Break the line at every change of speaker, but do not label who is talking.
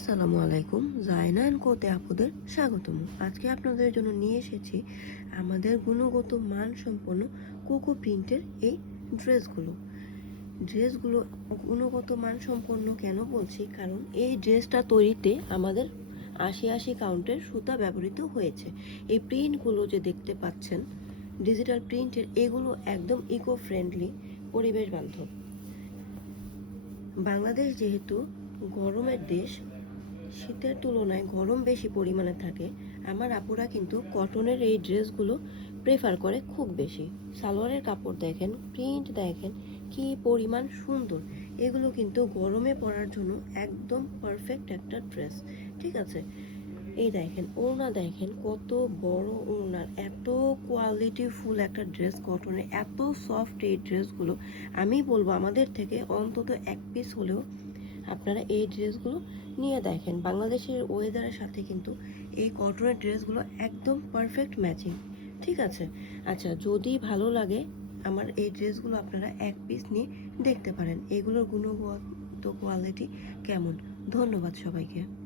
আসসালামু আলাইকুম জায়না অ্যান্ড কোতে আপুদের স্বাগতম। আজকে আপনাদের জন্য নিয়ে এসেছি আমাদের গুণগত মান সম্পন্ন কোকো প্রিন্টের এই ড্রেসগুলো। ড্রেসগুলো গুণগত মান সম্পন্ন কেন বলছি? কারণ এই ড্রেসটা তৈরিতে আমাদের আশি আশি কাউন্টের সুতা ব্যবহৃত হয়েছে। এই প্রিন্টগুলো যে দেখতে পাচ্ছেন, ডিজিটাল প্রিন্টের, এগুলো একদম ইকো ফ্রেন্ডলি পরিবেশ বান্ধব। বাংলাদেশ যেহেতু গরমের দেশ শীতের তুলনায় গরম বেশি পরিমাণে থাকে। আমার আপুরা কিন্তু কটনের এই ড্রেসগুলো প্রেফার করে খুব বেশি। সালোয়ারের কাপড় দেখেন প্রিন্ট দেখেন, কি পরিমাণ সুন্দর। এগুলো কিন্তু গরমে পরার জন্য একদম পারফেক্ট একটা ড্রেস ঠিক আছে? এই দেখেন, ওড়না দেখেন, কত বড় ওড়নার, এত কোয়ালিটিফুল একটা ড্রেস কটনের এত সফট এই ড্রেসগুলো আমি বলব আমাদের থেকে অন্তত এক পিস হলেও আপনারা এই ড্রেসগুলো নিয়ে দেখেন। বাংলাদেশের ওয়েদারের সাথে কিন্তু এই কটনের ড্রেসগুলো একদম পারফেক্ট ম্যাচিং ঠিক আছে? আচ্ছা যদি ভালো লাগে আমার এই ড্রেসগুলো আপনারা এক পিস নিয়ে দেখতে পারেন। এগুলোর গুণগত কোয়ালিটি কেমন? ধন্যবাদ সবাইকে।